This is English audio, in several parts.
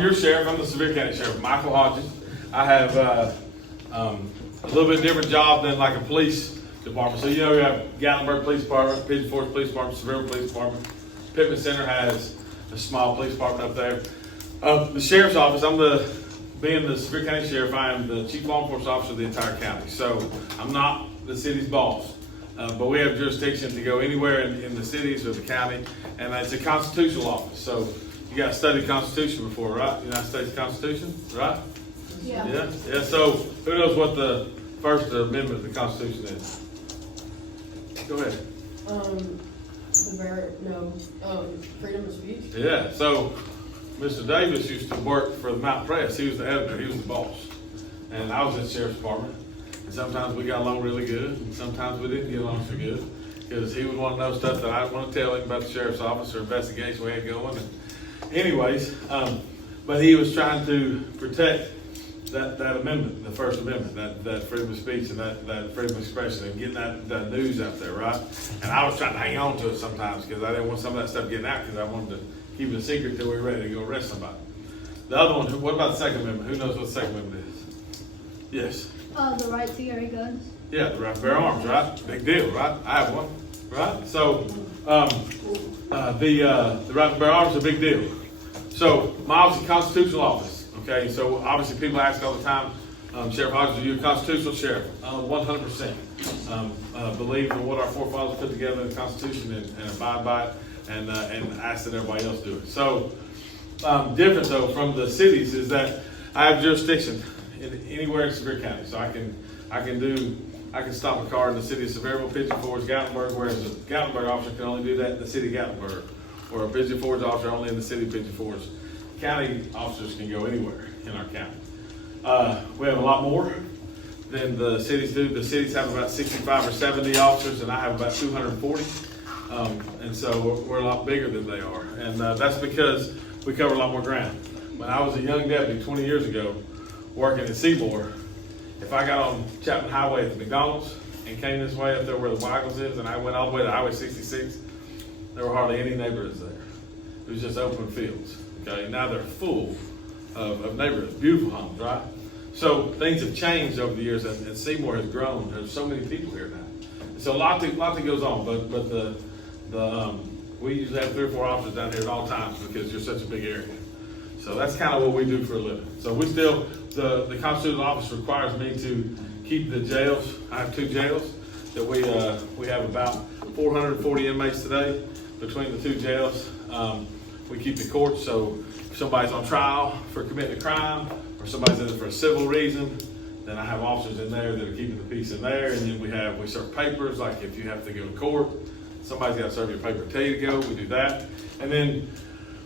your sheriff. I'm the Sevier County Sheriff, Michael Hodges. I have a little bit different job than like a police department. So you know, we have Gatlinburg Police Department, Pigeon Forge Police Department, Sevier Police Department. Pittman Center has a small police department up there. The sheriff's office, being the Sevier County Sheriff, I am the chief law enforcement officer of the entire county. So I'm not the city's boss, but we have jurisdiction to go anywhere in the cities or the county, and it's a constitutional office. So you guys studied Constitution before, right? United States Constitution, right? Yeah. Yeah. So who knows what the First Amendment of the Constitution is? Go ahead. Freedom of speech. Yeah. So Mr. Davis used to work for the Mountain Press. He was the editor. He was the boss, and I was in the sheriff's department. And sometimes we got along really good, and sometimes we didn't get along so good, because he would want to know stuff that I didn't want to tell him about the sheriff's office or investigation we had going. And anyways, but he was trying to protect that amendment, the First Amendment, that freedom of speech and that freedom of expression, and getting that news out there, right? And I was trying to hang on to it sometimes because I didn't want some of that stuff getting out, because I wanted to keep it a secret till we were ready to go arrest somebody. The other one, what about the Second Amendment? Who knows what the Second Amendment is? Yes. The right to carry guns. Yeah, the right to bear arms, right? Big deal, right? I have one, right? So the right to bear arms is a big deal. So my office is a constitutional office. Okay, so obviously people ask all the time, Sheriff Hodges, are you a constitutional sheriff? 100%. Believe in what our forefathers put together in the Constitution and abide by it, and ask that everybody else do it. So different though from the cities is that I have jurisdiction anywhere in Sevier County. So I can stop a car in the city of Sevierville, Pigeon Forge, Gatlinburg, whereas a Gatlinburg officer can only do that in the city of Gatlinburg, or a Pigeon Forge officer only in the city of Pigeon Forge. County officers can go anywhere in our county. We have a lot more than the cities do. The cities have about 65 or 70 officers, and I have about 240. And so we're a lot bigger than they are. And that's because we cover a lot more ground. When I was a young deputy 20 years ago, working in Seymour, if I got on Chapman Highway at the McDonald's and came this way up there where the Waggles is, and I went all the way to Highway 66, there were hardly any neighborhoods there. It was just open fields. Okay, now they're full of neighborhoods, beautiful homes, right? So things have changed over the years, and Seymour has grown. There's so many people here now. So a lot that goes on, but we usually have 3 or 4 officers down here at all times because you're such a big area. So that's kind of what we do for a living. So we still, the constitutional office requires me to keep the jails. I have 2 jails that we have about 440 inmates today between the 2 jails. We keep the courts, so if somebody's on trial for committing a crime, or somebody's in it for a civil reason, then I have officers in there that are keeping the peace in there. And then we serve papers, like if you have to go to court, somebody's got to serve you a paper to tell you to go, we do that. And then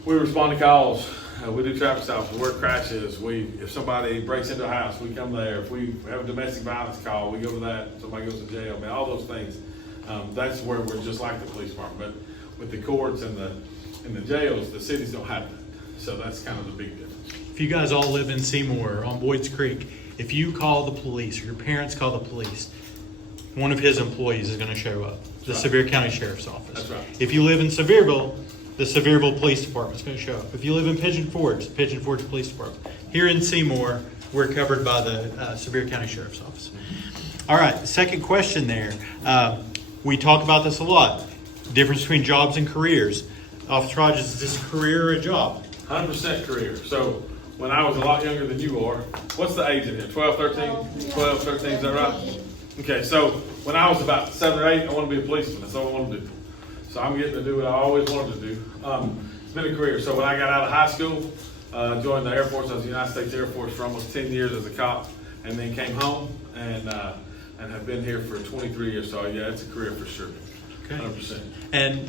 we respond to calls. We do traffic stops, where crashes. If somebody breaks into a house, we come there. If we have a domestic violence call, we go to that. Somebody goes to jail. I mean, all those things. That's where we're just like the police department. But with the courts and the jails, the cities don't have that. So that's kind of the big difference. If you guys all live in Seymour or on Boyd's Creek, if you call the police or your parents call the police, one of his employees is going to show up. The Sevier County Sheriff's Office. That's right. If you live in Sevierville, the Sevierville Police Department is going to show up. If you live in Pigeon Forge, the Pigeon Forge Police Department. Here in Seymour, we're covered by the Sevier County Sheriff's Office. All right, the second question there. We talk about this a lot. Difference between jobs and careers. Officer Hodges, is this a career or a job? 100% career. So when I was a lot younger than you are, what's the age in here? 12, 13? 12, 13, is that right? Okay, so when I was about 7 or 8, I wanted to be a policeman. That's all I wanted to do. So I'm getting to do what I always wanted to do. It's been a career. So when I got out of high school, joined the Air Force. I was in the United States Air Force for almost 10 years as a cop, and then came home and have been here for 23 years. So yeah, it's a career for sure. Okay. 100%. And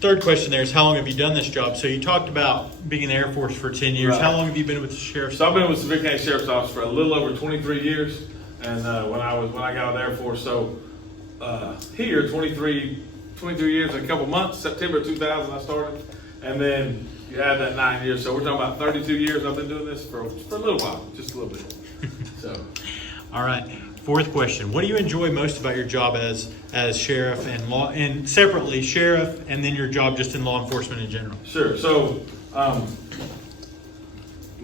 third question there is, how long have you done this job? So you talked about being in the Air Force for 10 years. Right. How long have you been with the Sheriff's So I've been with the Sevier County Sheriff's Office for a little over 23 years, and when I got out of the Air Force, so here 23 years and a couple months. September 2000 I started, and then you add that 9 years, so we're talking about 32 years I've been doing this for a little while, just a little bit. So, All right. Fourth question: what do you enjoy most about your job as sheriff and separately sheriff, and then your job just in law enforcement in general? sure. So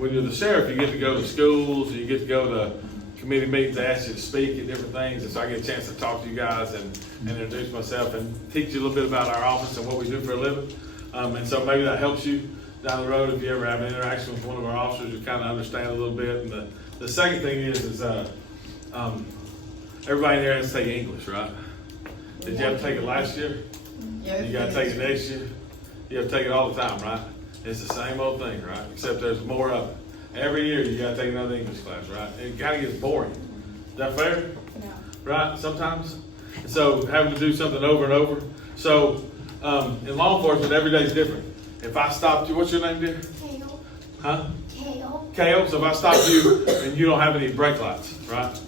when you're the sheriff, you get to go to schools, you get to go to committee meetings, they ask you to speak at different things, and so I get a chance to talk to you guys and introduce myself and teach you a little bit about our office and what we do for a living. And so maybe that helps you down the road if you ever have an interaction with one of our officers, you kind of understand a little bit. And the second thing is everybody in here has to take English, right? Did you have to take it last year? Yeah. You gotta take it next year. You have to take it all the time, right? It's the same old thing, right? Except there's more of it. Every year you gotta take another English class, right? It kind of gets boring. Is that fair? Yeah. Right? Sometimes. So having to do something over and over. So in law enforcement, every day is different. If I stopped you, what's your name, dear? Kale. Huh? Kale. Kale. So if I stop you and you don't have any brake lights, right?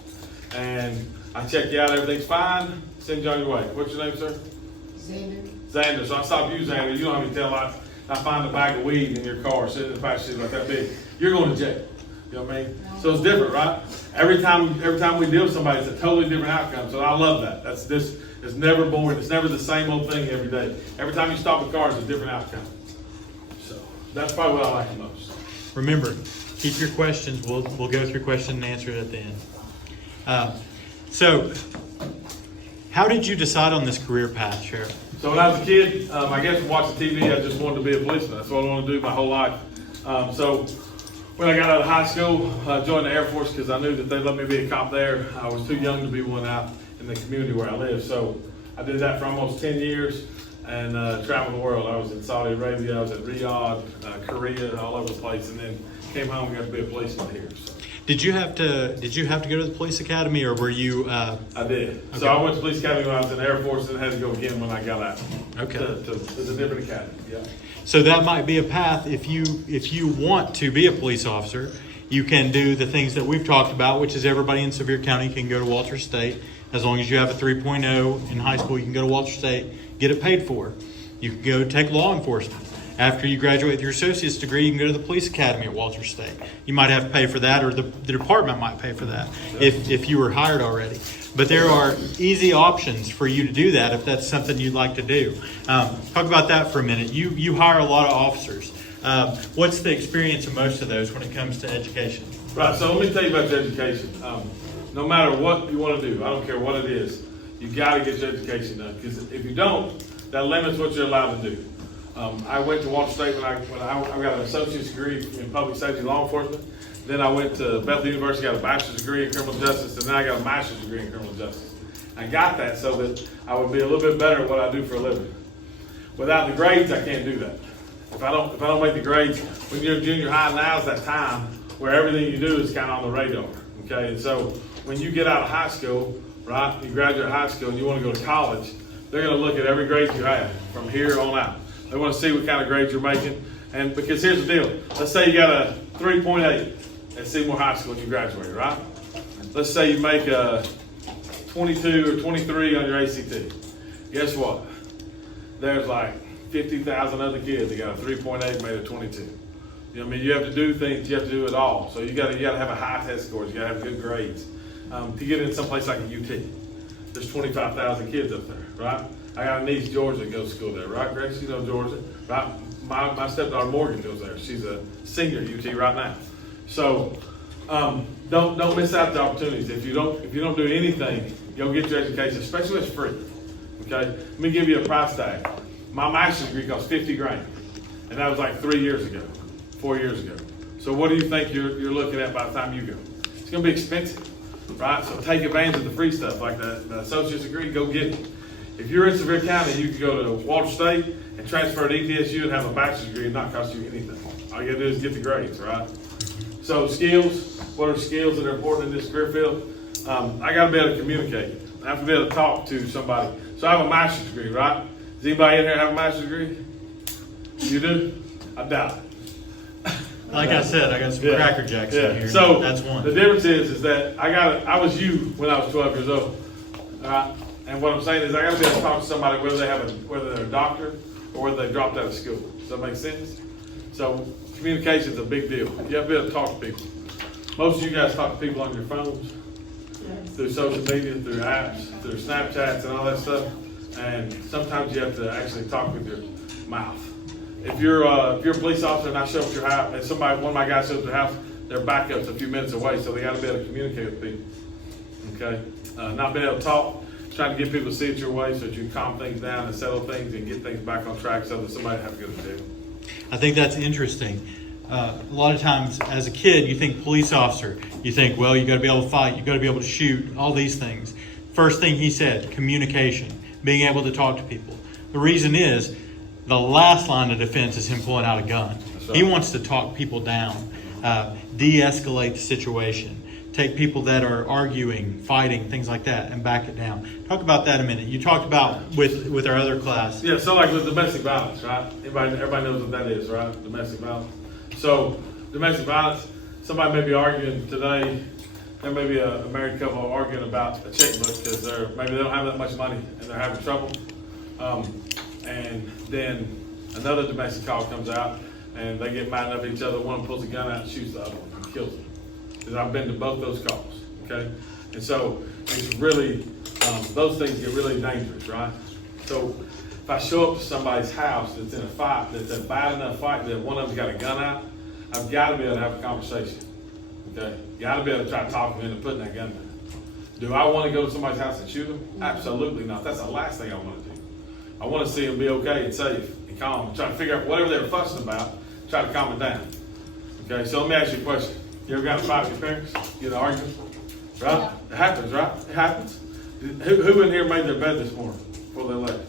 And I check you out, everything's fine. Send you on your way. What's your name, sir? Xander. Xander. So I stop you, Xander. You don't have any tail lights. I find a bag of weed in your car sitting in the back seat like that big. You're going to jail. You know what I mean? So it's different, right? Every time we deal with somebody, it's a totally different outcome. So I love that. It's never boring. It's never the same old thing every day. Every time you stop a car, it's a different outcome. So that's probably what I like the most. Remember, keep your questions. We'll go through question and answer at the end. So, how did you decide on this career path, Sheriff? So when I was a kid, I guess watching TV, I just wanted to be a policeman. That's what I wanted to do my whole life. So when I got out of high school, I joined the Air Force because I knew that they'd let me be a cop there. I was too young to be one out in the community where I live. So I did that for almost 10 years and traveled the world. I was in Saudi Arabia, I was at Riyadh, Korea, all over the place, and then came home and got to be a policeman here. So. Did you have to go to the police academy, or were you? I did. Okay. So I went to police academy when I was in the Air Force, and had to go again when I got out. Okay. It's a different academy. Yeah. So that might be a path if you want to be a police officer. You can do the things that we've talked about, which is everybody in Sevier County can go to Walter State. As long as you have a 3.0 in high school, you can go to Walter State, get it paid for. You can go take law enforcement. After you graduate with your associate's degree, you can go to the police academy at Walter State. You might have to pay for that, or the department might pay for that if you were hired already. But there are easy options for you to do that if that's something you'd like to do. Talk about that for a minute. You hire a lot of officers. What's the experience of most of those when it comes to education? Right, so let me tell you about your education. No matter what you want to do, I don't care what it is, you got to get your education done. Because if you don't, that limits what you're allowed to do. I went to Walter State when I got an associate's degree in public safety law enforcement. Then I went to Bethel University, got a bachelor's degree in criminal justice, and then I got a master's degree in criminal justice. I got that so that I would be a little bit better at what I do for a living. Without the grades, I can't do that. If I don't make the grades, when you're in junior high, now's that time where everything you do is kind of on the radar. Okay, and so when you get out of high school, right, you graduate high school and you want to go to college, they're going to look at every grade you have from here on out. They want to see what kind of grades you're making. And because here's the deal. Let's say you got a 3.8 at Seymour High School and you graduated, right? Let's say you make a 22 or 23 on your ACT. Guess what? There's like 50,000 other kids that got a 3.8 made a 22. You know what I mean? You have to do things, you have to do it all. So you got to have a high test scores, you got to have good grades. To get in someplace like a UT, there's 25,000 kids up there, right? I got a niece, Georgia, that goes to school there, right, Grace? You know Georgia, right? My stepdaughter, Morgan, goes there. She's a senior at UT right now. So don't miss out the opportunities. If you don't do anything, you'll get your education, especially when it's free. Okay? Let me give you a price tag. My master's degree cost $50,000, and that was like 4 years ago. So what do you think you're looking at by the time you go? It's going to be expensive, right? So take advantage of the free stuff, like the associate's degree. Go get it. If you're in Sevier County, you can go to Walter State and transfer to ETSU and have a bachelor's degree and not cost you anything. All you got to do is get the grades, right? So skills, what are skills that are important in this career field? I got to be able to communicate. I have to be able to talk to somebody. So I have a master's degree, right? Does anybody in here have a master's degree? You do? I doubt it. Like I said, I got some Cracker Jacks in here. So that's one. The difference is that I was you when I was 12 years old. All right? And what I'm saying is I got to be able to talk to somebody whether they're a doctor or whether they dropped out of school. Does that make sense? So communication is a big deal. You have to be able to talk to people. Most of you guys talk to people on your phones, through social media, through apps, through Snapchats and all that stuff. And sometimes you have to actually talk with your mouth. if you're a police officer and I show up at your house, and one of my guys shows up at your house, their backup's a few minutes away, so they got to be able to communicate with people. Okay, not being able to talk, trying to get people to see it your way so that you calm things down and settle things and get things back on track so that somebody have to go to jail. I think that's interesting. A lot of times as a kid, you think police officer, you think, well, you got to be able to fight, you got to be able to shoot, all these things. First thing he said, communication, being able to talk to people. The reason is the last line of defense is him pulling out a gun. Right. He wants to talk people down, de-escalate the situation, take people that are arguing, fighting, things like that, and back it down. Talk about that a minute. You talked about with our other class. Yeah, so like with domestic violence, right? Everybody knows what that is, right? Domestic violence. So domestic violence, somebody may be arguing today. There may be a married couple arguing about a checkbook because maybe they don't have that much money and they're having trouble. And then another domestic call comes out and they get mad enough at each other. One of them pulls a gun out and shoots the other one and kills them. Because I've been to both those calls, okay? And so it's really, those things get really dangerous, right? So if I show up to somebody's house that's in a fight, that's a bad enough fight that one of them's got a gun out, I've got to be able to have a conversation, okay? Got to be able to try to talk them into putting that gun down. Do I want to go to somebody's house and shoot them? Absolutely not. That's the last thing I want to do. I want to see them be okay and safe and calm and try to figure out whatever they were fussing about, try to calm it down. Okay, so let me ask you a question. You ever got in a fight with your parents? Get an argument? Right? Yeah. It happens, right? It happens. Who in here made their bed this morning before they left?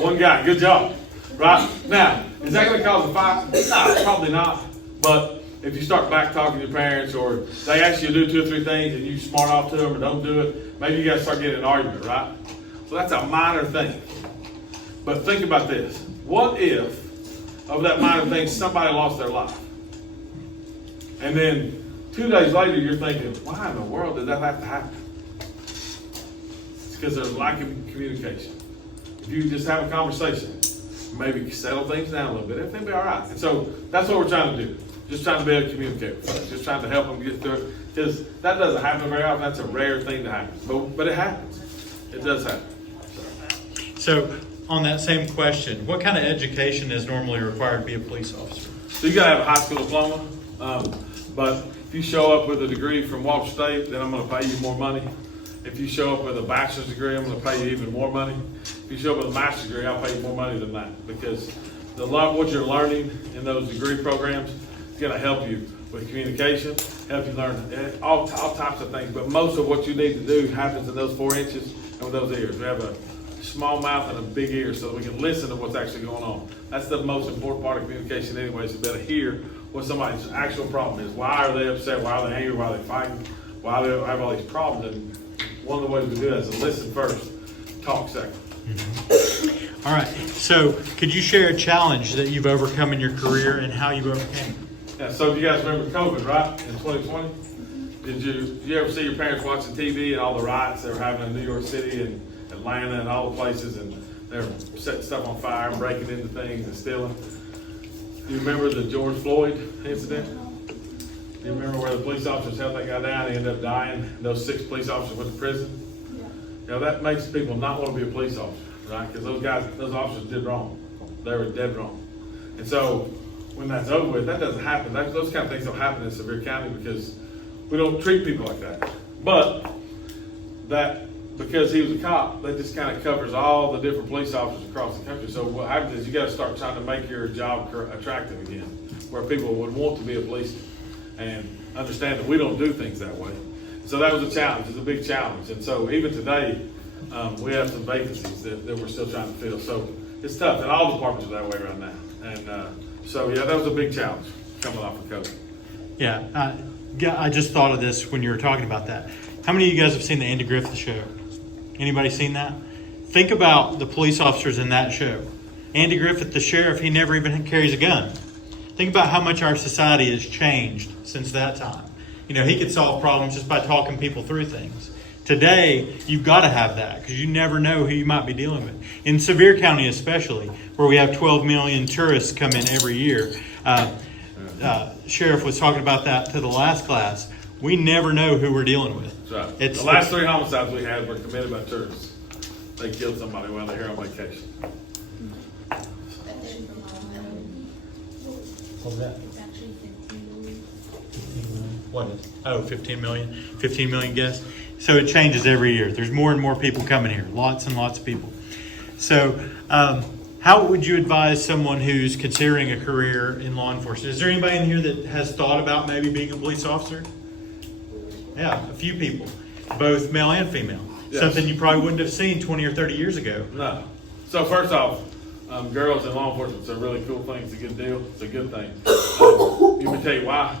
One guy. Good job. Right? Now, is that going to cause a fight? No, probably not. But if you start back talking to your parents or they ask you to do 2 or 3 things and you smart off to them or don't do it, maybe you got to start getting an argument, right? So that's a minor thing. But think about this. What if, of that minor thing, somebody lost their life? And then 2 days later, you're thinking, why in the world did that have to happen? It's because there's lack of communication. If you just have a conversation, maybe settle things down a little bit, everything will be all right. And so that's what we're trying to do. Just trying to be able to communicate with folks. Just trying to help them get through it. Because that doesn't happen very often. That's a rare thing to happen. But it happens. It does happen. So on that same question, what kind of education is normally required to be a police officer? So you got to have a high school diploma. But if you show up with a degree from Walsh State, then I'm going to pay you more money. If you show up with a bachelor's degree, I'm going to pay you even more money. If you show up with a master's degree, I'll pay you more money than that. Because what you're learning in those degree programs is going to help you with communication, help you learn all types of things. But most of what you need to do happens in those 4 inches and with those ears. We have a small mouth and a big ear so that we can listen to what's actually going on. That's the most important part of communication anyway, is to be able to hear what somebody's actual problem is. Why are they upset? Why are they angry? Why are they fighting? Why do they have all these problems? And one of the ways we do that is to listen first, talk second. Mm-hmm. All right. So could you share a challenge that you've overcome in your career and how you overcame it? Yeah, so you guys remember COVID, right, in 2020? Did you ever see your parents watching TV and all the riots they were having in New York City and Atlanta and all the places, and they're setting stuff on fire and breaking into things and stealing? Do you remember the George Floyd incident? Do you remember where the police officers held that guy down? He ended up dying. And those 6 police officers went to prison. Yeah. You know, that makes people not want to be a police officer, right? Because those officers did wrong. They were dead wrong. And so when that's over with, that doesn't happen. Those kind of things don't happen in Sevier County because we don't treat people like that. But that, because he was a cop, that just kind of covers all the different police officers across the country. So what happens is you got to start trying to make your job attractive again, where people would want to be a policeman and understand that we don't do things that way. So that was a challenge. It's a big challenge. And so even today, we have some vacancies that we're still trying to fill. So it's tough, and all departments are that way right now. And so, yeah, that was a big challenge coming off of COVID. Yeah, I just thought of this when you were talking about that. How many of you guys have seen the Andy Griffith Show? Anybody seen that? Think about the police officers in that show. Andy Griffith, the sheriff, he never even carries a gun. Think about how much our society has changed since that time. You know, he could solve problems just by talking people through things. Today, you've got to have that because you never know who you might be dealing with. In Sevier County especially, where we have 12 million tourists come in every year, Sheriff was talking about that to the last class. We never know who we're dealing with. That's right. The last 3 homicides we had were committed by tourists. They killed somebody while they're here on vacation. What was that? It's actually 15 million. 15 million. What is? Oh, 15 million. 15 million guests. So it changes every year. There's more and more people coming here. Lots and lots of people. So, how would you advise someone who's considering a career in law enforcement? Is there anybody in here that has thought about maybe being a police officer? Yeah, a few people, both male and female. Yes. Something you probably wouldn't have seen 20 or 30 years ago. No. So first off, girls in law enforcement is a really cool thing. It's a good deal. It's a good thing. Let me tell you why.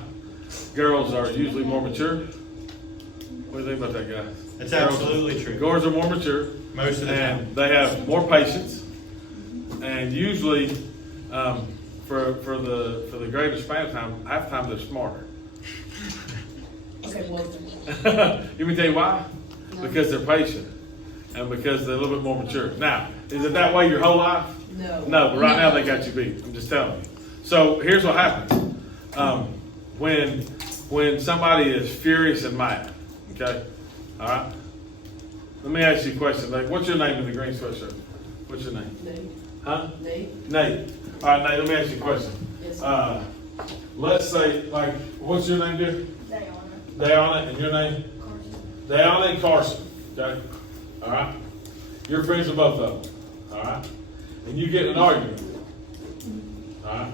Girls are usually more mature. What do you think about that, guys? That's absolutely true. Girls are more mature. Most of the time. And they have more patience. And usually, for the greater span of time, half the time they're smarter. Okay, well, Let me tell you why. No. Because they're patient. And because they're a little bit more mature. Now, is it that way your whole life? no. No, but right now they got you beat. I'm just telling you. So here's what happens. When somebody is furious and mad, okay? All right? Let me ask you a question. Like, what's your name in the green sweatshirt? What's your name? Nate. Huh? Nate. Nate. All right, Nate, let me ask you a question. Yes, sir. Let's say, like, what's your name, dear? Diana. Diana, and your name? Carson. Diana and Carson, okay? All right? You're friends with both of them, all right? And you get in an argument, all right?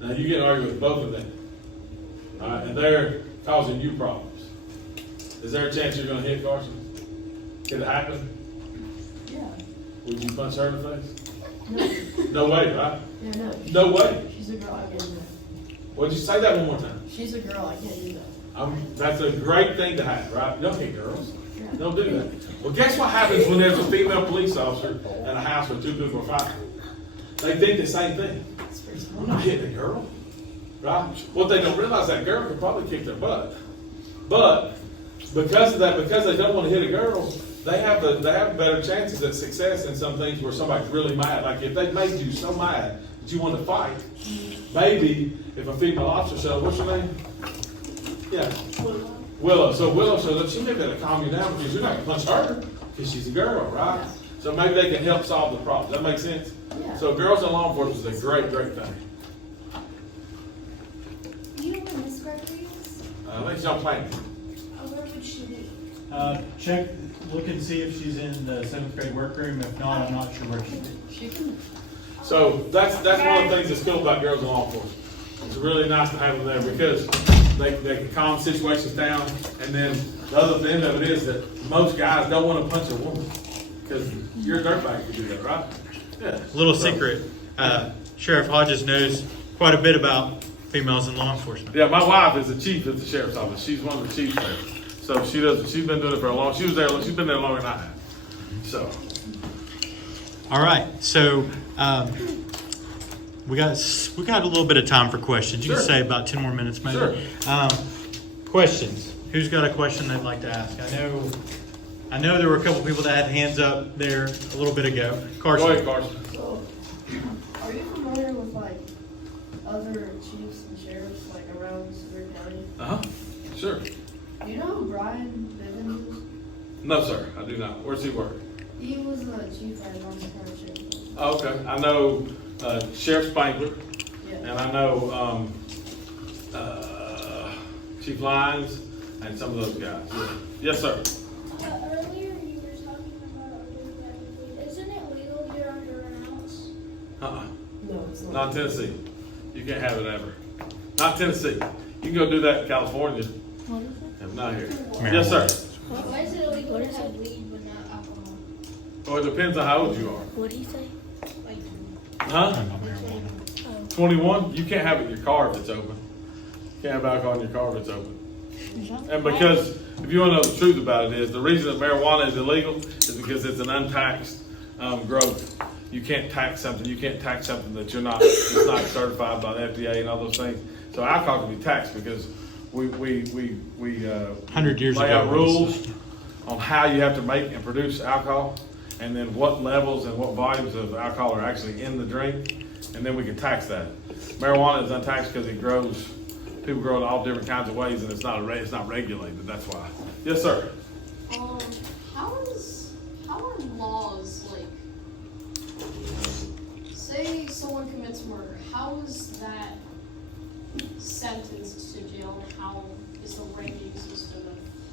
Now, you get in an argument with both of them, all right? And they're causing you problems. Is there a chance you're going to hit Carson? Could it happen? Yeah. Would you punch her in the face? No. No way, right? Yeah, no. No way. She's a girl. I can't do that. Would you say that one more time? She's a girl. I can't do that. That's a great thing to have, right? Don't hit girls. Yeah. Don't do that. Well, guess what happens when there's a female police officer in a house where two people are fighting? They think the same thing. I'm not hitting a girl, right? What they don't realize, that girl could probably kick their butt. But because of that, because they don't want to hit a girl, they have better chances at success in some things where somebody's really mad. Like if they made you so mad that you want to fight, maybe if a female officer said, "What's your name?" Yeah. Willow. So Willow said, "Look, she may be able to calm you down because you're not going to punch her because she's a girl, right?" Yeah. So maybe they can help solve the problem. Does that make sense? Yeah. So girls in law enforcement is a great, great thing. Do you know where Miss Gregory is? Let's jump playing. Where would she be? Check, look and see if she's in the 7th grade workroom. If not, I'm not sure where she is. She can. So that's one of the things that's cool about girls in law enforcement. It's really nice to have them there because they can calm situations down. And then the other end of it is that most guys don't want to punch a woman because you're a dirtbag if you do that, right? Yeah. Little secret, Sheriff Hodges knows quite a bit about females in law enforcement. Yeah, my wife is the chief at the sheriff's office. She's one of the chiefs there. So she's been doing it for a long, she's been there longer than I have. So. All right, so we got a little bit of time for questions. You Sure. can say about 10 more minutes, maybe. Sure. Questions. Who's got a question they'd like to ask? I know there were a couple people that had hands up there a little bit ago. Carson. Go ahead, Carson. So, are you familiar with like other chiefs and sheriffs like around Sevier County? Uh-huh. Sure. Do you know who Brian Bivens is? No, sir, I do not. Where's he work? He was the chief at Long County Sheriff's Office. Oh, okay. I know Sheriff Spangler, Yeah. and I know Chief Lyons, and some of those guys. Yeah. Yes, sir. Earlier you were talking about legality. Isn't it legal here under our house? Uh-uh. No, it's not. Not in Tennessee. You can't have it ever. Not Tennessee. You can go do that in California. What is it? Not here. Yes, sir. Why is it illegal to have weed but not alcohol? Well, it depends on how old you are. What do you say? Like, Huh? 21? You can't have it in your car if it's open. You can't have alcohol in your car if it's open. And because, if you want to know the truth about it is, the reason that marijuana is illegal is because it's an untaxed growth. You can't tax something. You can't tax something that it's not certified by the FDA and all those things. So alcohol can be taxed because we 100 years lay ago. out rules on how you have to make and produce alcohol, and then what levels and what volumes of alcohol are actually in the drink, and then we can tax that. Marijuana is untaxed because it grows. People grow it all different kinds of ways, and it's not regulated. That's why. Yes, sir. How are laws like? Say someone commits murder, how is that sentenced to jail, and how is the ranking system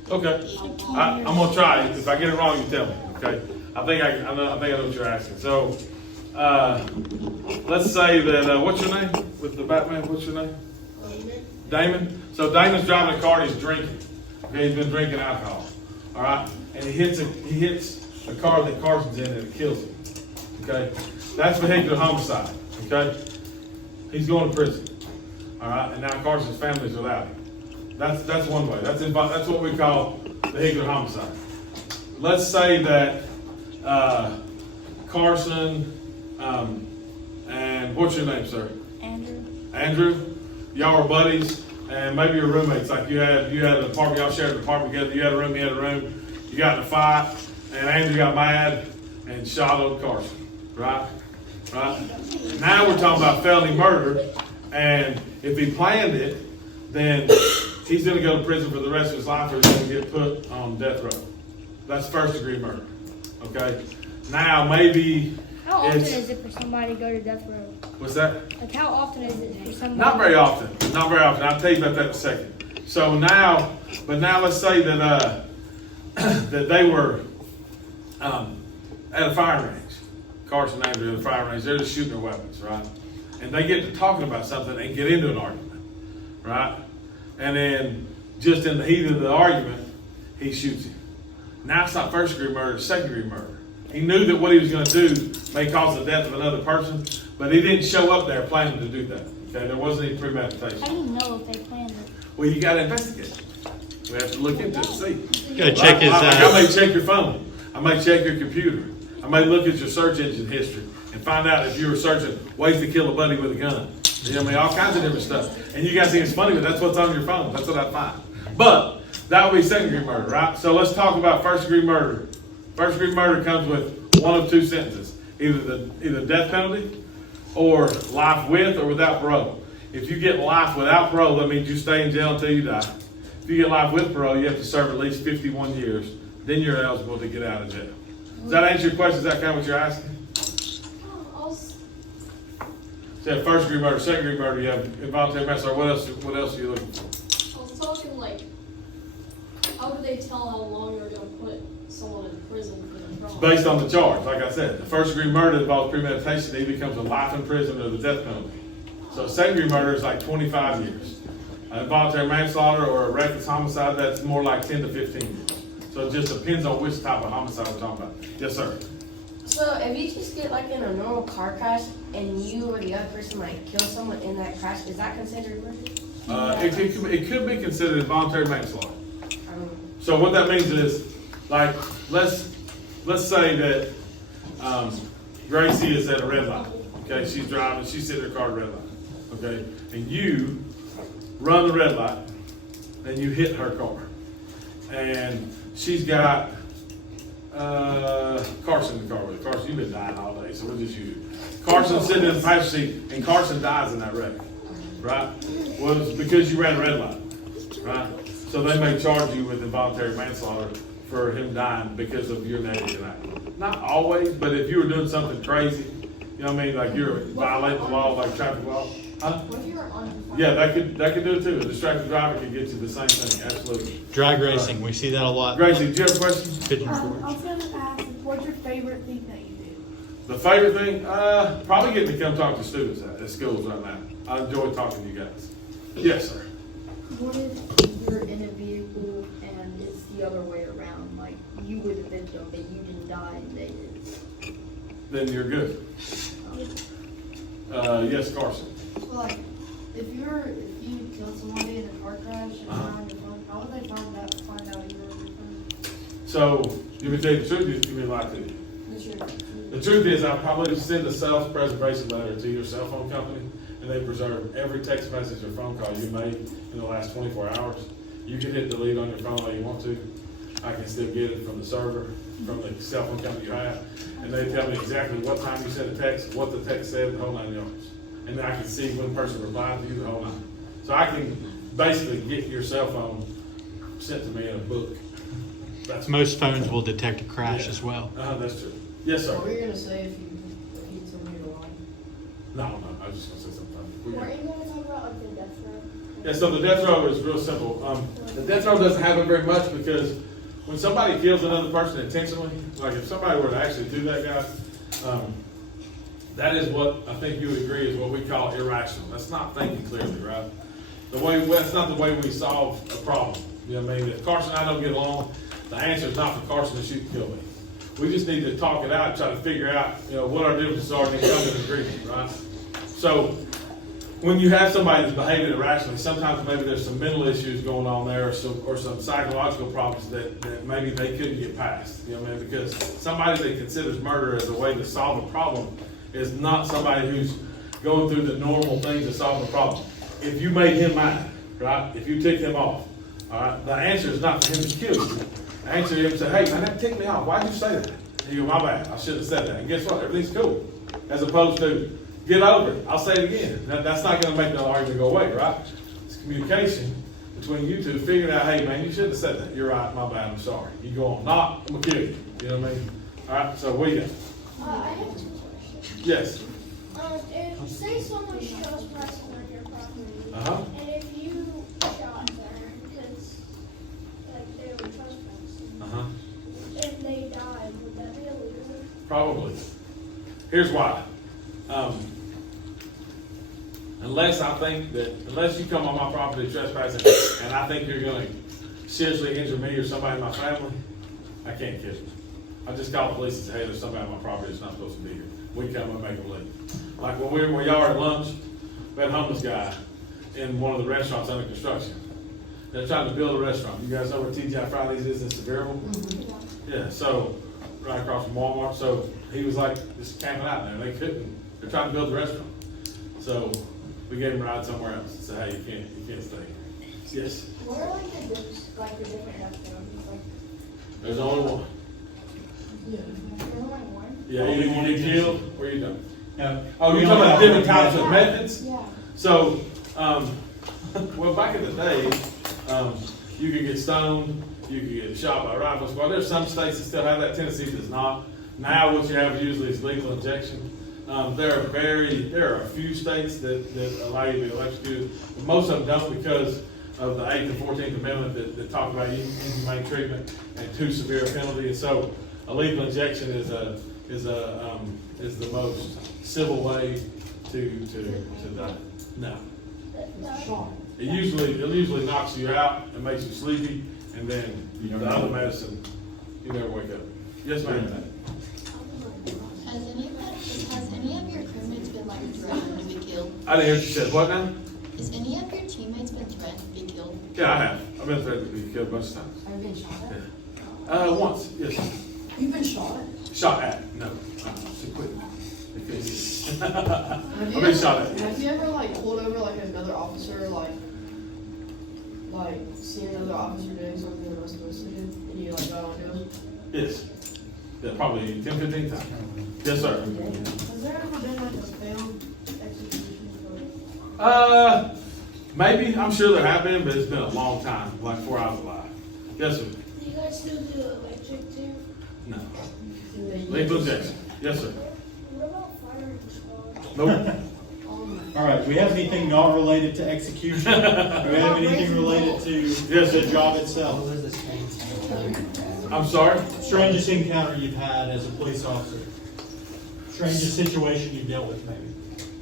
of Okay. how long? I'm gonna try. If I get it wrong, you tell me, okay? I think I know what you're asking. So, let's say that, what's your name with the Batman? What's your name? Damon. So Damon's driving a car and he's drinking. Okay, he's been drinking alcohol. All right, and he hits a car that Carson's in and it kills him. Okay, that's vehicular homicide. Okay, he's going to prison. All right, and now Carson's family's without him. That's one way. That's what we call vehicular homicide. Let's say that Carson and what's your name, sir? Andrew. Y'all were buddies, and maybe your roommates. Like you had an apartment. Y'all shared an apartment together. You had a room. He had a room. You got in a fight, and Andrew got mad and shot old Carson. Right. Now we're talking about felony murder, and if he planned it, then he's going to go to prison for the rest of his life, or he's going to get put on death row. That's first degree murder. Okay. Now maybe. How often is it for somebody to go to death row? What's that? Like how often is it for somebody? Not very often. I'll tell you about that in a second. So now let's say that that they were at a firing range. Carson and Andrew at a firing range. They're just shooting their weapons, right? And they get to talking about something and get into an argument, right? And then just in the heat of the argument, he shoots him. Now it's not first degree murder, it's second degree murder. He knew that what he was going to do may cause the death of another person, but he didn't show up there planning to do that. Okay, there wasn't any premeditation. How do you know if they planned it? Well, you got to investigate. We have to look into it and see. Gotta check his. I may check your phone. I may check your computer. I may look at your search engine history and find out if you were searching ways to kill a buddy with a gun. You know what I mean? All kinds of different stuff. And you guys think it's funny, but that's what's on your phone. That's what I find. But that would be second degree murder, right? So let's talk about first degree murder. First degree murder comes with one of two sentences: either death penalty or life with or without parole. If you get life without parole, that means you stay in jail until you die. If you get life with parole, you have to serve at least 51 years. Then you're eligible to get out of jail. Does that answer your question? Is that kind of what you're asking? So you have first degree murder, second degree murder, you have involuntary manslaughter. What else are you looking for? I was talking like, how do they tell how long they're going to put someone in prison for the crime? Based on the charge, like I said. The first degree murder involves premeditation. He becomes a life in prison or the death penalty. So second degree murder is like 25 years. Involuntary manslaughter or a reckless homicide, that's more like 10 to 15 years. So it just depends on which type of homicide we're talking about. Yes, sir. So if you just get like in a normal car crash and you or the other person like kill someone in that crash, is that considered murder? It could be considered involuntary manslaughter. So what that means is, like, let's say that Gracie is at a red light. Okay, she's driving, she's sitting in her car at a red light. Okay, and you run the red light and you hit her car, and she's got Carson in the car with her. Carson, you've been dying all day, so we'll just use it. Carson's sitting in the passenger seat, and Carson dies in that wreck, right? Well, it's because you ran a red light, right? So they may charge you with involuntary manslaughter for him dying because of your negligent act. Not always, but if you were doing something crazy, you know what I mean, like you're violating the law, like traffic law. Huh? What if you're on? Yeah, that could do it too. A distracted driver can get you the same thing, absolutely. Drag racing, we see that a lot. Gracie, did you have a question? Pigeon I Forge. was going to ask, what's your favorite thing that you do? The favorite thing? Probably getting to come talk to students at schools right now. I enjoy talking to you guys. Yes, sir. What if you're in a vehicle and it's the other way around? Like you were the victim, but you didn't die and they did. Then you're good. Yes, Carson. So like, if you killed somebody in a car crash and you're on your phone, how would they find out you were your friend? So, you can tell you the truth, you can lie to you. The truth is, I'll probably send a self-preservation letter to your cell phone company, and they preserve every text message or phone call you made in the last 24 hours. You can hit delete on your phone all you want to. I can still get it from the server, from the cell phone company you have, and they tell me exactly what time you sent a text, what the text said, the whole 9 yards. And then I can see when a person replied to you, the whole 9. So I can basically get your cell phone sent to me in a book. That's Most phones will detect a crash Yeah. as well. That's true. Yes, sir. What were you gonna say if you told me to lie? No, was just gonna say something. Weren't you gonna talk about like the death row? Yeah, so the death row is real simple. The death row doesn't happen very much because when somebody kills another person intentionally, like if somebody were to actually do that, guys, that is what I think you would agree is what we call irrational. That's not thinking clearly, right? That's not the way we solve a problem. You know what I mean? If Carson and I don't get along, the answer is not for Carson to shoot and kill me. We just need to talk it out and try to figure out, what our differences are and then come to an agreement, right? So when you have somebody that's behaving irrationally, sometimes maybe there's some mental issues going on there or some psychological problems that maybe they couldn't get past. You know what I mean? Because somebody that considers murder as a way to solve a problem is not somebody who's going through the normal things to solve the problem. If you made him mad, right? If you ticked him off, all right, the answer is not for him to kill you. The answer is to say, hey, man, that ticked me off. Why'd you say that? And you go, my bad. I should have said that. And guess what? Everything's cool. As opposed to, get over it. I'll say it again. That's not going to make the argument go away, right? It's communication between you two, figuring out, hey, man, you shouldn't have said that. You're right. My bad. I'm sorry. You go on. Not, I'm going to kill you. You know what I mean? All right, so what do you got? I have 2 questions. Yes. If, say someone's trespassing on your property, Uh-huh. and if you shot them because, like, they were trespassing, Uh-huh. and they died, would that be illegal? Probably. Here's why. Unless you come on my property trespassing and I think you're going to seriously injure me or somebody in my family, I can't kill you. I just call the police and say, hey, there's somebody on my property that's not supposed to be here. We come and make them leave. Like when y'all were at lunch, we had a homeless guy in one of the restaurants under construction. They're trying to build a restaurant. You guys know where TGI Fridays is in Sevier? Yeah, so right across from Walmart. So he was like just camping out there. They couldn't. They're trying to build a restaurant. So we gave him a ride somewhere else. And said, hey, you can't stay. Yes. What are the different death rows? There's only one. There's only one? Yeah, either you get killed or you don't. Now, Oh, you're talking about different types of methods? Yeah. So, well, back in the day, you could get stoned, you could get shot by a rifle squad. There's some states that still have that. Tennessee does not. Now, what you have usually is lethal injection. There are a few states that allow you to be electrocuted, but most of them don't because of the 8th and 14th Amendment that talk about inhumane treatment and too severe a penalty. And so, a lethal injection is the most civil way to die. No. It usually knocks you out and makes you sleepy, and then the other medicine, you never wake up. Yes, ma'am. Has any of your crewmates been like threatened to be killed? I didn't hear what you said. What now? Has any of your teammates been threatened to be killed? Yeah, I have. I've been threatened to be killed a bunch of times. Have you been shot at? Yeah. Once, yes. You've been shot at? Shot at. No. She quit. Because Have I've you been shot at. Have you ever like pulled over like another officer, like seen another officer doing something they're not supposed to do, and you like got on to him? Yes. Yeah, probably 10, 15 times. Yes, sir. Has there ever been like a failed execution? Maybe. I'm sure there have been, but it's been a long time, like 4 hours alive. Yes, sir. Do you guys still do electric too? No. Lethal injection. Yes, sir. What about firing squad? Nope. All right, we have anything not related to execution? Do we have anything related to the job itself? I'm sorry? Strangest encounter you've had as a police officer? Strangest situation you've dealt with, maybe?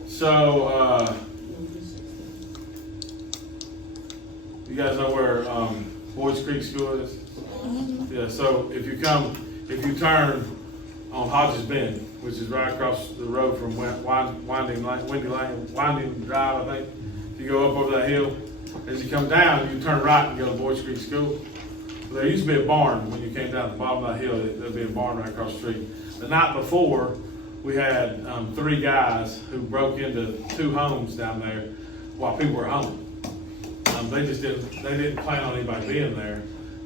So, you guys know where Boys Creek School is? Yeah, so if you turn on Hodges Bend, which is right across the road from Winding Drive, I think. If you go up over that hill, as you come down, you turn right and go to Boys Creek School. There used to be a barn when you came down the bottom of that hill. There'd be a barn right across the street. The night before, we had 3 guys who broke into 2 homes down there while people were home. They didn't plan on anybody being there,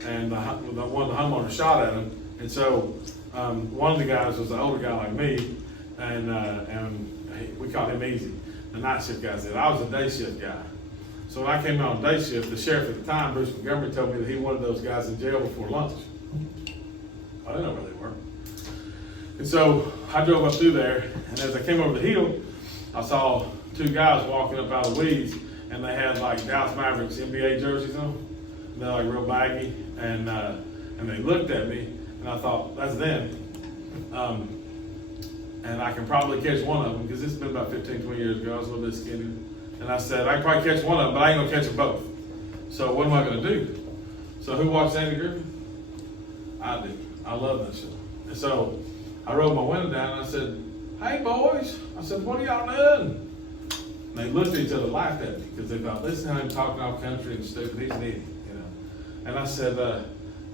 and one of the homeowners shot at them. And so one of the guys was an older guy like me, and we called him Easy. The night shift guy said, I was a day shift guy. So when I came on day shift, the sheriff at the time, Bruce Montgomery, told me that he wanted those guys in jail before lunch. I didn't know where they were. And so I drove up through there, and as I came over the hill, I saw two guys walking up out of the weeds, and they had like Dallas Mavericks NBA jerseys on. They're like real baggy, and they looked at me, and I thought, that's them. And I can probably catch one of them, because it's been about 15, 20 years ago. I was a little bit skinny. And I said, I can probably catch one of them, but I ain't gonna catch them both. So what am I gonna do? So who watched Andy Griffin? I do. I love that show. And so I rolled my window down, and I said, hey boys, I said, what are y'all doing? And they looked at each other, laughed at me, because they thought, listen to him talking all country and stupid, he's an idiot, you know. And I said,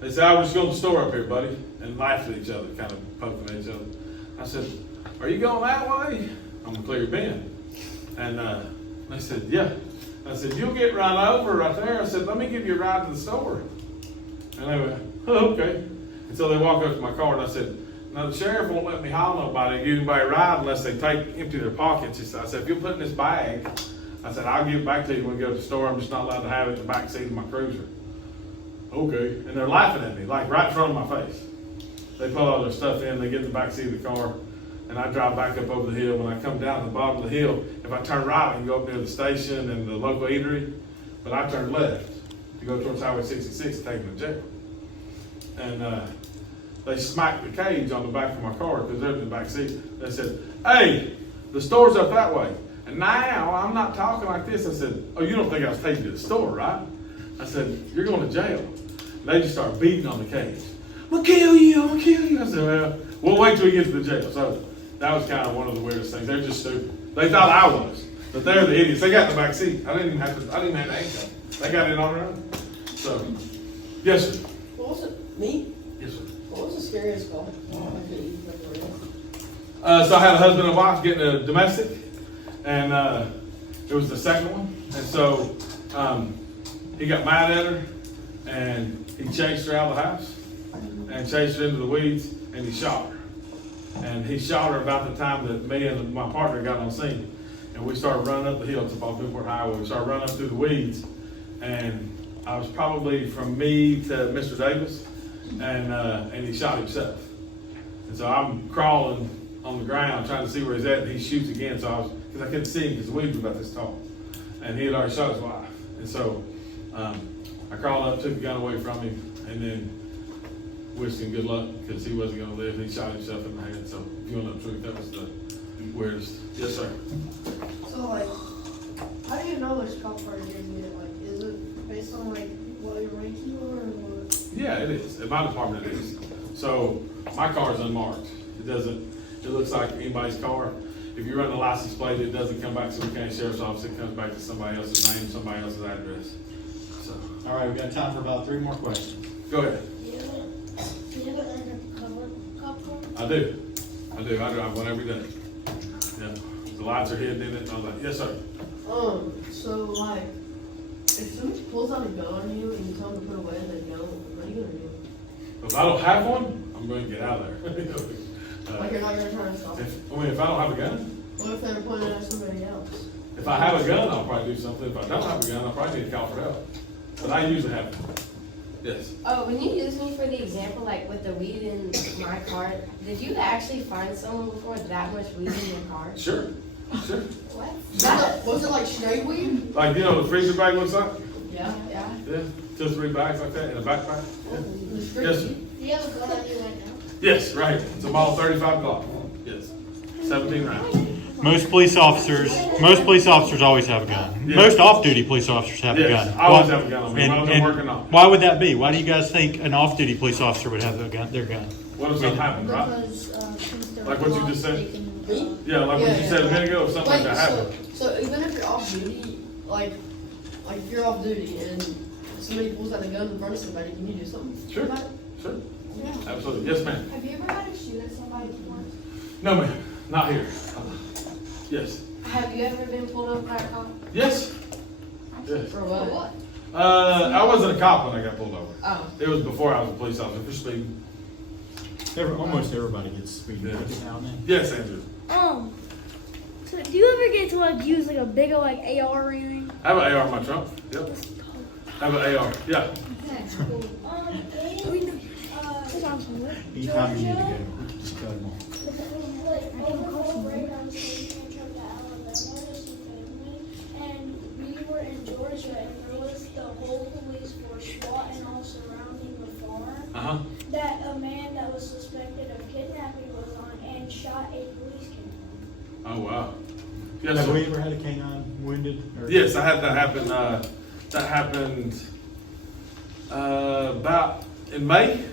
they said, I was just going to the store up here, buddy, and laughed at each other, kind of poking at each other. I said, are you going that way? I'm going to clear Bend. And they said, yeah. I said, you'll get run over right there. I said, let me give you a ride to the store. And they went, oh, okay. And so they walked up to my car, and I said, now the sheriff won't let me haul nobody and give anybody a ride unless they empty their pockets. He said, I said, if you'll put in this bag, I said, I'll give it back to you when we go to the store. I'm just not allowed to have it in the back seat of my cruiser. Okay. And they're laughing at me, like right in front of my face. They put all their stuff in, they get in the back seat of the car, and I drive back up over the hill. When I come down the bottom of the hill, if I turn right, I can go up near the station and the local eatery, but I turn left to go towards Highway 66 and take them to jail. And they smacked the cage on the back of my car because they're in the back seat. They said, hey, the store's up that way. And now I'm not talking like this. I said, oh, you don't think I was taking you to the store, right? I said, you're going to jail. And they just started beating on the cage. I'm going to kill you, I'm going to kill you. I said, well, we'll wait till we get to the jail. So that was kind of one of the weirdest things. They're just stupid. They thought I was, but they're the idiots. They got in the back seat. I didn't even have to handcuff. They got it on their own. So, yes, sir. What was it? Me? Yes, sir. What was the scariest call? So I had a husband and wife getting a domestic, and it was the second one. And so he got mad at her, and he chased her out of the house, and chased her into the weeds, and he shot her. And he shot her about the time that me and my partner got on scene. And we started running up the hill. It's off Newport Highway. We started running up through the weeds, and I was probably from me to Mr. Davis, and he shot himself. And so I'm crawling on the ground trying to see where he's at, and he shoots again. So because I couldn't see him because the weeds were about this tall, and he had already shot his wife. And so I crawled up, took the gun away from him, and then wished him good luck because he wasn't going to live. He shot himself in the head. So if you want to know the truth, that was the weirdest. Yes, sir. So like, how do you know which cop car you're gonna get? Like, is it based on like what your rank you are or what? Yeah, it is. At my department, it is. So my car is unmarked. It doesn't. It looks like anybody's car. If you run the license plate, it doesn't come back to the county sheriff's office. It comes back to somebody else's name, somebody else's address. So, All right, we've got time for about 3 more questions. go ahead. Do you have an undercover cop car? I do. I drive one every day. Yeah. The lights are hidden in it. And all that. Yes, sir. So like, if somebody pulls out a gun on you and you tell them to put away the gun, what are you gonna do? If I don't have one, I'm going to get out of there. Like you're not gonna try to stop it? if I don't have a gun, What if they're pointing at somebody else? if I have a gun, I'll probably do something. If I don't have a gun, I'll probably need to call for help. But I usually have one. Yes. Oh, when you used me for the example, like with the weed in my car, did you actually find someone before that much weed in your car? Sure. Sure. What? Was it like straight weed? Like, you know what a freezer bag looks like? Yeah. Yeah. Yeah. 2 or 3 bags like that in a backpack. Yeah. The straight Yes, sir. weed? Do you have a gun on you right now? Yes, right. It's a model 35 Glock. Yes. 17 rounds. Most police officers always have a gun. Yeah. Most off-duty police officers have a Yes, gun. I always have a gun on me, And- whether I'm and working on. Why would that be? Why do you guys think an off-duty police officer would have their gun? What if something happens, right? Because, since they're Like what you just said? they can, Me? Yeah, like what you said a minute ago, if something like that happened. So even if you're off duty, like if you're off duty and somebody pulls out a gun in front of somebody, can you do something? Sure. about it? Sure. Yeah. Absolutely. Yes, ma'am. Have you ever had to shoot at somebody before? No, ma'am. Not here. Yes. Have you ever been pulled over by a cop? Yes. Yes. For what? I wasn't a cop when I got pulled over. Oh. It was before I was a police officer for speeding. Almost everybody gets speeding Yeah. tickets now and then. Yes, Andrew. so do you ever get to like use like a big old like AR or anything? I have an AR in my trunk. Yep. I have an AR. Yeah. That's cool. That's awesome. Anytime you need to go, just cut them off. Like, overall breakdowns, so you can't come to Alabama, just in Georgia, and there was the whole police force, SWAT, and all surrounding the farm, that a man that was suspected of kidnapping was on and shot a police canine. Oh, wow. Yes, Have sir. we ever had a canine wounded? Or- Yes, I had that happen. That happened about in May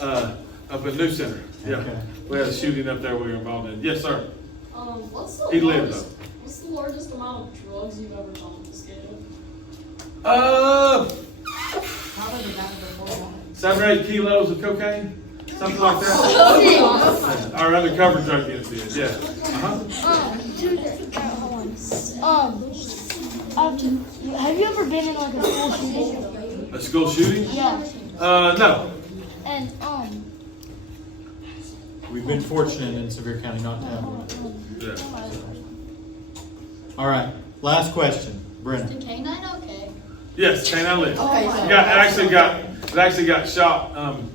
up in New Center. Yeah, Okay. we had a shooting up there we were involved in. Yes, sir. What's the He lived largest, though. what's the largest amount of drugs you've ever confiscated? Probably the guy before that. 7 or 8 kilos of cocaine, something like that. Our undercover drug unit did. Yeah. Have you ever been in like a school shooting? A school shooting? Yeah. No. And We've been fortunate in Sevier County not to have one. Yeah. All right, last question, Brenna. The canine okay? Yes, canine lived. Okay, so. It actually got shot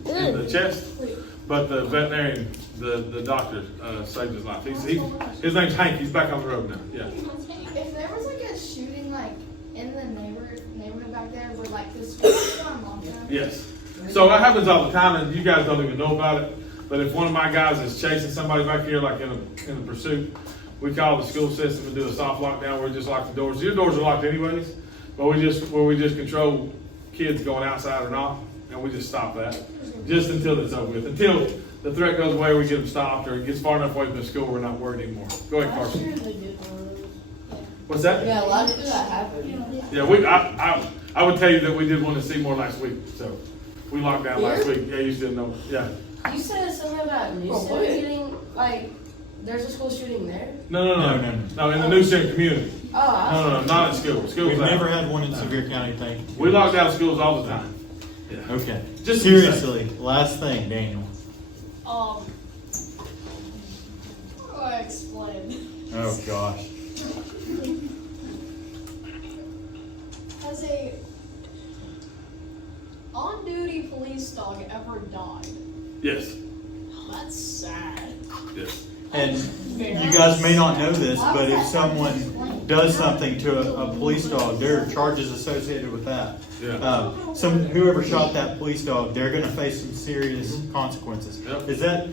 in the chest, but the veterinarian, the doctor, saved his life. His name's Hank. He's back on the road now. Yeah. If there was like a shooting like in the neighborhood back there, would like the school go on lockdown? Yes. So that happens all the time, and you guys don't even know about it. But if one of my guys is chasing somebody back here, like in a pursuit, we call the school system and do a soft lockdown. We just lock the doors. Your doors are locked anyways, but we just control kids going outside or not, and we just stop that just until it's over with. Until the threat goes away, we get them stopped, or it gets far enough away from the school, we're not worried anymore. Go ahead, Carson. What's that? Yeah, a lot of that happened. Yeah, I would tell you that we did one in Seymour last week. So we locked down last week. Yeah, you didn't know. Yeah. You said something about New Oh, Center boy. getting, like, there's a school shooting there? No, in the New Center community. Oh, No, not in school. School's We've out. never had one in Sevier County, thank you. We lock down schools all the time. Yeah. Okay, Just to be safe. seriously, last thing, Daniel. How do I explain? Oh, gosh. Has a on-duty police dog ever died? Yes. That's sad. Yes. And you guys may not know this, but if someone does something to a police dog, there are charges associated with that. Yeah. Whoever shot that police dog, they're gonna face some serious consequences. Yep. Is that,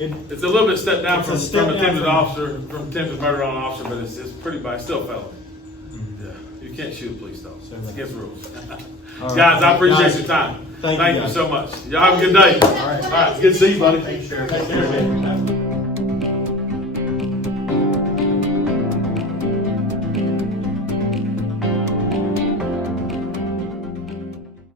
It's a little bit stepped down It's a from step down attempted from- officer, from attempted murder on officer, but it's pretty bad. It's still a felony. Yeah. You can't shoot a police dog. It's against the rules. All right. Guys, I appreciate Guys, your time. thank you, Thank you guys. so much. Y'all have a good day. All right. All right. Good to see you, buddy. Thanks, Sheriff. Take care.